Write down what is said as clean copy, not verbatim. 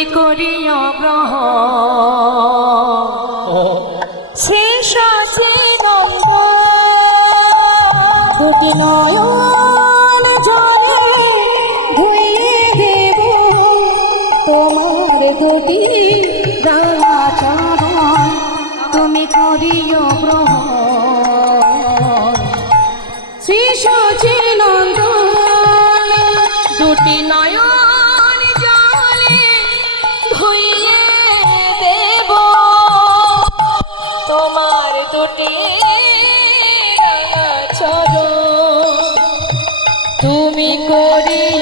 তুমি করিও গ্রহণ শেষ দুটি নয়ন জলে ধুয়ে দেব তোমার দুটি রাঙা চরণ তুমি করিও গ্রহণ শ্রী সচিনন্দন দুটি নয়ন জলে ধুইয়ে দেব তোমার দুটি রাঙা চরণ তুমি করিও